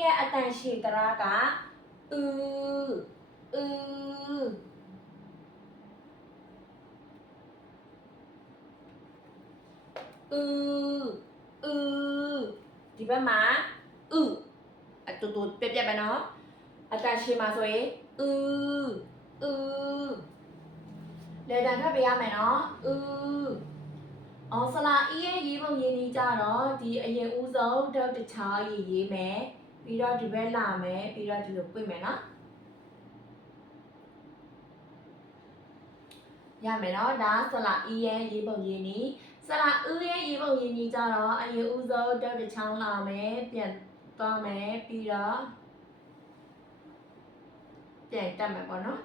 ရဲ့အတန်ရှည်တရာကဒီဘက်မှာအတူတူပြပြပဲနော်အတန်ရှည်မှာဆိုရင်လေတံထပ်ပေးရမယ်နော်ဆလာအီရဲ့ရေးပုံရေးနည်းကြတော့ဒီအရင်ဦးဆုံးဒုတ်တခြားရေးမယ်ပြီးတော့ဒီဘက်လာမယ်ပြီးတော့ဒီလိုပွင့်မယ်နော်ရမယ်နော်ဒါဆလာအီရဲ့ရေးပုံရေးနည်းဆလာရဲ့ရေးပုံရေးနည်းကြတော့အရင်ဦးဆုံးဒုတ်တခြားလာမယ်ပြန်သွားမယ်ပြီးတော့ပြန်တက်မယ်ပေါ့နော်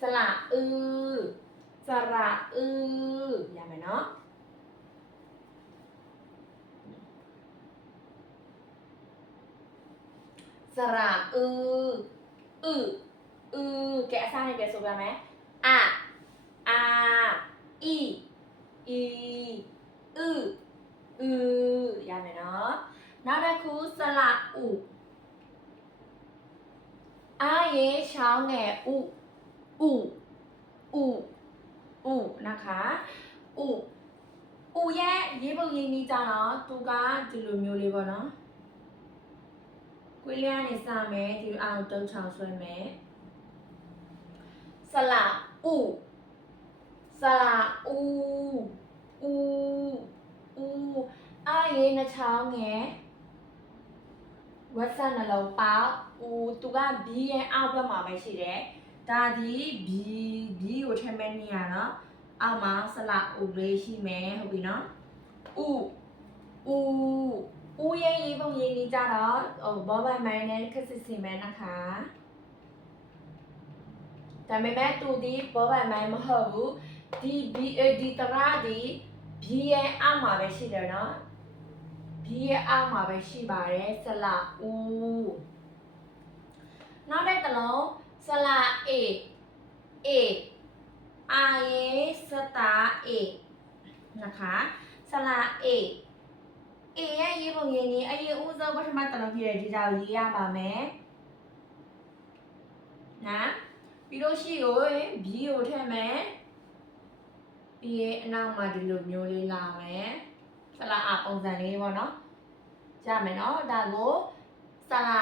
สระสระရမယ်နော်สระကဲအစားနဲ့ပြန်ဆိုပြမယ်အာအီရမယ်နော်နောက်တစ်ခုสระအာရေချောင်းငယ်นะคะရဲ့ရေးပုံရေးနည်းကြတော့သူကဒီလိုမျိုးလေးပေါ့နော်ကွေးလေးကနေစမယ်ဒီအောင်တုံးချောင်းဆွဲမယ်စလာအာရေနှချောင်းငယ်ဝက်ဆက်နှလုံးပေါက်သူက B ရဲ့အောက်ဘက်မှာပဲရှိတယ်ဒါဒီ B ကိုထည့်မဲ့နေရနော်အောက်မှာစလာလေးရှိမယ်ဟုတ်ပြီနော်ရဲ့ရေးပုံရေးနည်းကြတော့ဘောပိုင်မိုင်းနဲ့ခက်စစ်စင်မယ်นะคะဒါပေမဲ့သူဒီဘောပိုင်မိုင်းမဟုတ်ဘူးဒီတရာဒီ B ရဲ့အောက်မှာပဲရှိတယ်နော် B ရဲ့အောက်မှာပဲရှိပါတယ်စလာနောက်တဲ့တစ်လုံးစလာအာရေစတာนะคะစလာရဲ့ရေးပုံရေးနည်းအရင်ဦးဆုံးပထမတစ်လုံးဖြစ်တဲ့ဒီကြောင်ရေးရပါမယ်နော်ပြီးလို့ရှိကို B ကိုထည့်မယ်ပြီးရဲ့အနောက်မှာဒီလိုမျိုးလေးလာမယ်စလာပုံစံလေးပေါ့နော်ရမယ်နော်ဒါကိုစလာ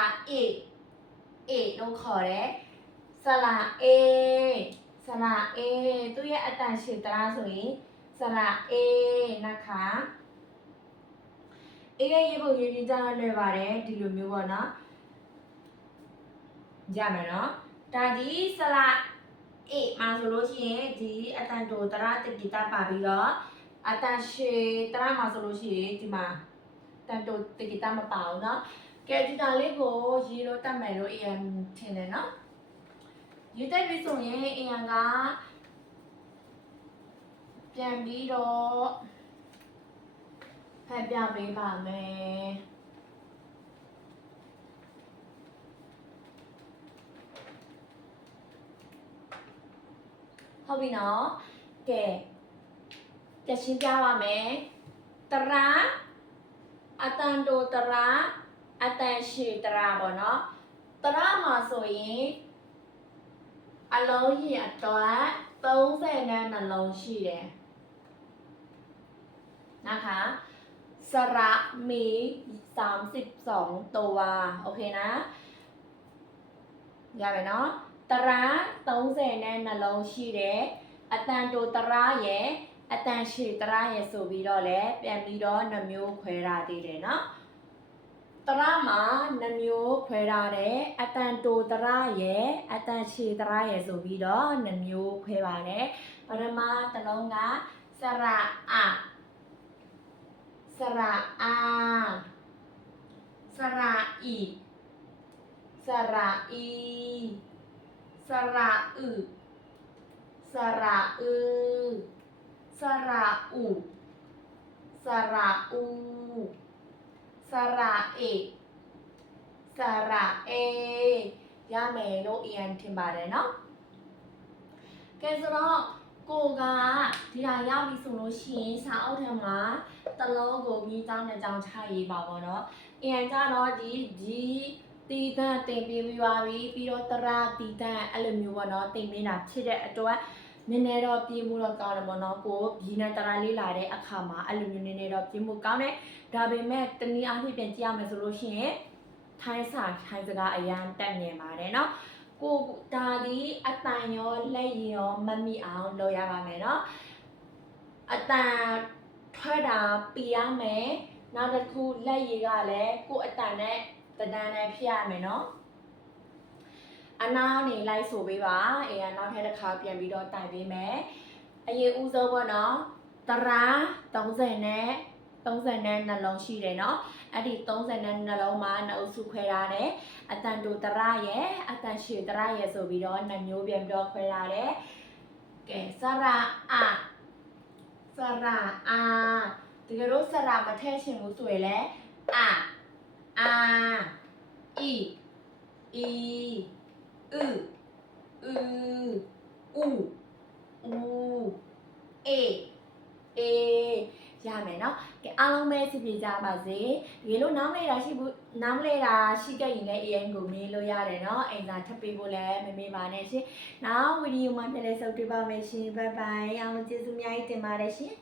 လို့ခေါ်တယ်စလာသူရဲ့အတန်ရှည်တလားဆိုရင်စလာนะคะရဲ့ရေးပုံရေးနည်းကြတော့လွယ်ပါတယ်ဒီလိုမျိုးပေါ့နော်ရမယ်နော်ဒါဒီစလာမှာဆိုလို့ရှိရင်ဒီအတန်တိုတရာတကိတာပါပြီးတော့အတန်ရှည်တရာမှာဆိုလို့ရှိရင်ဒီမှာတန်တိုတကိတာမပါဘူးเนาะကဲဒီတာလေးကိုရေးလို့တတ်မယ်လို့ထင်တယ်เนาะရေးတက်ပြီဆိုရင်ကပြန်ပြီးတော့ဖတ်ပြပေးပါမယ်ဟုတ်ပြီနော်ကဲရှင်းပြပါမယ်တရာအတန်တိုတရာအတန်ရှည်တရာပေါ့နော်တရာမှာဆိုရင်အလုံးကြီးအတွက်30နဲ့နှလုံးရှိတယ်นะคะสระมี32ตัวโอเคนะရပြီနော်တရာ30နဲ့နှလုံးရှိတယ်အတန်တိုတရာရဲ့အတန်ရှည်တရာရဲ့ဆိုပြီးတော့လည်းပြန်ပြီးတော့နှမျိုးခွဲထားသေးတယ်နော်တရာမှာနှမျိုးခွဲထားတယ်အတန်တိုတရာရဲ့အတန်ရှည်တရာရဲ့ဆိုပြီးတော့နှမျိုးခွဲပါတယ်ပထမတစ်လုံးကစရာစระอาสระอีสระอีสระอึสระอืสระอุสระอูสระเอสระเอရမယ်လို့ထင်ပါတယ်เนาะကဲဆိုတော့ ကိုကဒီဟာရပြီဆိုလို့ရှိရင်စာအုပ်ထဲမှာတလုံးကိုပြီးတောင်းနဲ့တောင်းချရေးပါပေါ့နော်အရင်ကတော့ဒီတီးတန့်တင်ပြီးပါပြီပြီးတော့တရာတီးတန့်အဲ့လိုမျိုးပေါ့နော်တင်ပေးတာဖြစ်တဲ့အတွက်နည်းနည်းတော့ပြေးမှုတော့ကောင်းတယ်ပေါ့နော်ကိုဒီနဲ့တရာလေးလာတဲ့အခါမှာအဲ့လိုမျိုးနည်းနည်းတော့ပြေးမှုကောင်းတယ်ဒါပေမဲ့တနည်းအားဖြင့်ပြန်ကြည့်ရမယ်ဆိုလို့ရှိရင်ထိုင်းစာထိုင်းစကားအရန်တက်နေပါတယ်နော်ကိုဒါဒီအတန်ရောလက်ရောမမိအောင်လုပ်ရပါမယ်နော်အတန်ထွက်တာပြရမယ်နောက်တစ်ခုလက်ရည်ကလည်းကိုအတန်နဲ့တဒန်းနဲ့ဖြစ်ရမယ်နော်အနားနေလိုက်ဆိုပေးပါနောက်ထပ်တစ်ခါပြန်ပြီးတော့တိုင်ပေးမယ်အရင်ဦးဆုံးပေါ့နော်တရာ30နဲ့နှလုံးရှိတယ်เนาะအဲ့ဒီ30နဲ့နှလုံးမှာနှုတ်စုခွဲထားတယ်အတန်တိုတရရဲ့အတန်ရှည်တရရဲ့ဆိုပြီးတော့နှမျိုးပြန်ပြီးတော့ခွဲထားတယ်ကဲစရအာတကယ်လို့စရမထည့်ချင်ဘူးဆိုရင်လည်းအာအီဥအေရမယ်နော်ကဲအားလုံးပဲစီပြေကြပါစေဒီလိုနားမလဲတာရှိခဲ့ရင်လည်း AI ကိုမေးလို့ရတယ်နော်အိမ်သာထပ်ပေးဖို့လည်းမမေ့ပါနဲ့ရှင်နောက်ဗီဒီယိုမှာပြန်လည်ဆုံတွေ့ပါမယ်ရှင်ဘိုင်ဘိုင်အားလုံးကျေးဇူးအများကြီးတင်ပါတယ်ရှင်